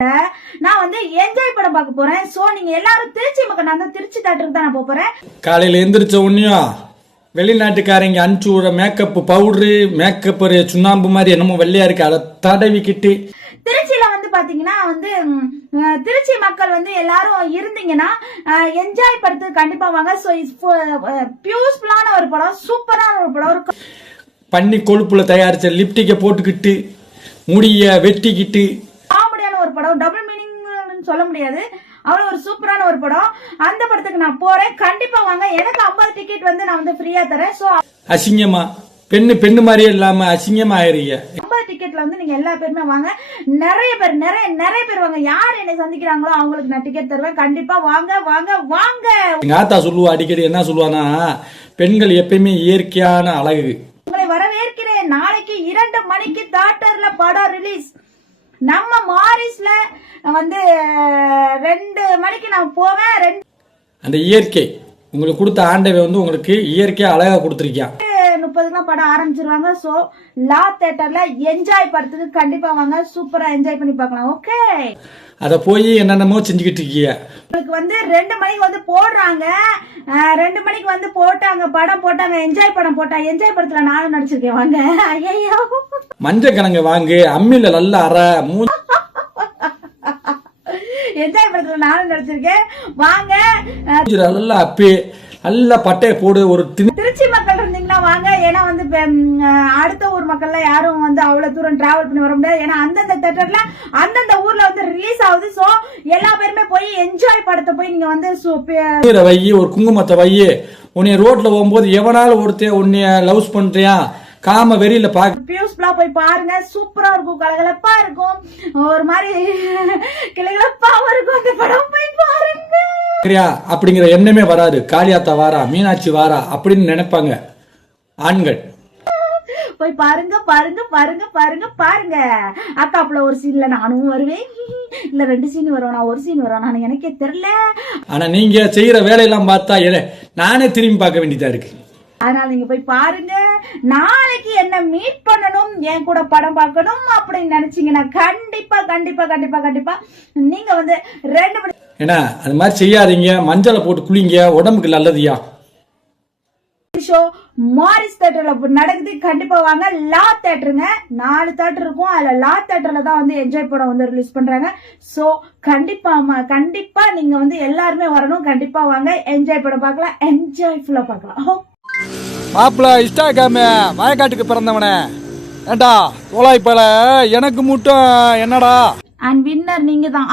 நான் வந்து என்ஜாய் படம் பார்க்க போறேன். சோ நீங்க எல்லாரும் திருச்சி மக்கள், நான் தான் திருச்சி தியேட்டருக்கு தான் நான் போறேன். காலையில எந்திரிச்ச உடனேயும் வெளிநாட்டுக்காரங்க அனுப்பிச்சு விடுற மேக்கப் பவுடரு, மேக்கப் சுண்ணாம்பு மாதிரி என்னமோ வெள்ளையா இருக்கு, அதை தடவிக்கிட்டு திருச்சியில வந்து பாத்தீங்கன்னா வந்து திருச்சி மக்கள் வந்து எல்லாரும் இருந்தீங்கன்னா என்ஜாய் படத்துக்கு கண்டிப்பா வாங்க. சோ பியூஸ்ஃபுல்லான ஒரு படம், சூப்பரான ஒரு படம். பண்ணி கொழுப்புல தயாரிச்ச லிப்டிக்க போட்டுக்கிட்டு முடிய வெட்டிக்கிட்டு காமெடியான ஒரு படம், டபுள் மீனிங் சொல்ல முடியாது, அவ்வளவு ஒரு சூப்பரான ஒரு படம். அந்த படத்துக்கு நான் போறேன், கண்டிப்பா வாங்க. எனக்கு 50 டிக்கெட் வந்து நான் வந்து ஃப்ரீயா தரேன். சோ அசிங்கமா பெண்ணு மாதிரியே இல்லாம அசிங்கமா ஆயிருங்க. 50 டிக்கெட்ல வந்து நீங்க எல்லா பேருமே வாங்க. நிறைய பேர் வாங்க. யார் என்னை சந்திக்கிறாங்களோ அவங்களுக்கு நான் டிக்கெட் தருவேன். கண்டிப்பா வாங்க வாங்க வாங்க. எங்க ஆத்தா சொல்லுவா அடிக்கடி, என்ன சொல்லுவானா, பெண்கள் எப்பயுமே இயற்கையான அழகு. உங்களை வரவேற்கிறேன். நாளைக்கு 2 மணிக்கு தியேட்டர்ல படம் ரிலீஸ். நம்ம மாரிஸ்ல வந்து 2 மணிக்கு நான் போவேன். அந்த இயற்கை உங்களுக்கு கொடுத்த ஆண்டவை வந்து உங்களுக்கு இயற்கையா அழகா கொடுத்துருக்கியா. 30 படம் ஆரம்பிச்சிருவாங்க. சோ லா தியேட்டர்ல என்ஜாய் படத்துக்கு கண்டிப்பா வாங்க. சூப்பரா என்ஜாய் பண்ணி பார்க்கலாம். ஓகே, அத போய் என்னென்னமோ செஞ்சுக்கிட்டு இருக்கீங்க. உங்களுக்கு வந்து 2 மணிக்கு வந்து போடுறாங்க. 2 மணிக்கு வந்து போட்டாங்க, படம் போட்டாங்க, என்ஜாய் படம் போட்டாங்க. என்ஜாய் படத்துல நானும் நடிச்சிருக்கேன். வாங்க. ஐயோ, மஞ்சள் கணங்க வாங்கு, அம்மில நல்லா அரை என்ஜாய் படத்துல நானும் நடிச்சிருக்கேன். வாங்க. நல்லா அப்பி நல்லா பட்டைய போடு. ஒரு திருச்சி மக்கள் இருந்தீங்கன்னா வாங்க. ஏன்னா வந்து அடுத்த ஊர் மக்கள்ல யாரும் வந்து அவ்வளவு தூரம் டிராவல் பண்ணி வர முடியாது. ஏன்னா அந்தந்த தியேட்டர்ல அந்தந்த ஊர்ல வந்து ரிலீஸ் ஆகுது. சோ எல்லா பேருமே போய் என்ஜாய் படத்தை போய் நீங்க வந்து வை, ஒரு குங்குமத்தை வை. உன்னைய ரோட்ல போகும்போது எவனால ஒருத்தர் உன்னைய லவ்ஸ் பண்றியா காம வெறியில பாக்க பியூஸ்ஃபுல்லா போய் பாருங்க. சூப்பரா இருக்கும், கலகலப்பா இருக்கும், ஒரு மாதிரி கிளகலப்பாவும் இருக்கும். அந்த படம் போய் பாருங்க. அப்படிங்கிற எண்ணமே வராது. காளியாத்தா வாரா, மீனாட்சி வாரா அப்படின்னு நினைப்பாங்க ஆண்கள். போய் பாருங்க பாருங்க பாருங்க பாருங்க பாருங்க. அக்காப்புல ஒரு சீன்ல நானும் வருவேன், இல்ல 2 சீன் வரும், நான் ஒரு சீன் வரும், நான் எனக்கே தெரியல. ஆனா நீங்க செய்யற வேலையெல்லாம் பார்த்தா நானே திரும்பி பார்க்க வேண்டியதா இருக்கு. அதனால நீங்க போய் பாருங்க. நாளைக்கு என்ன மீட் பண்ணணும், என் கூட படம் பார்க்கணும் அப்படின்னு நினைச்சீங்கன்னா கண்டிப்பா கண்டிப்பா கண்டிப்பா கண்டிப்பா நீங்க வந்து 2 மணி. ஏன்னா அது மாதிரி செய்யாதீங்க. மஞ்சளை போட்டு குளிங்க, உடம்புக்கு நல்லதுயா. ஷோ மாரிஸ் தியேட்டர்ல நடக்குது, கண்டிப்பா வாங்க. லா தியேட்டருங்க, 4 தியேட்டர் இருக்கும். அதுல லா தியேட்டர்ல தான் வந்து என்ஜாய் படம் வந்து ரிலீஸ் பண்றாங்க. சோ கண்டிப்பா நீங்க வந்து எல்லாருமே வரணும். கண்டிப்பா வாங்க, என்ஜாய் படம் பார்க்கலாம், என்ஜாய் ஃபுல்லா பார்க்கலாம். மாப்பிள்ள இஷ்டாக்காம வயக்காட்டுக்கு பிறந்தவனே, ஏண்டா தோலாய்ப்பல எனக்கு மட்டும் என்னடா. அண்ட் வின்னர் நீங்க தான்.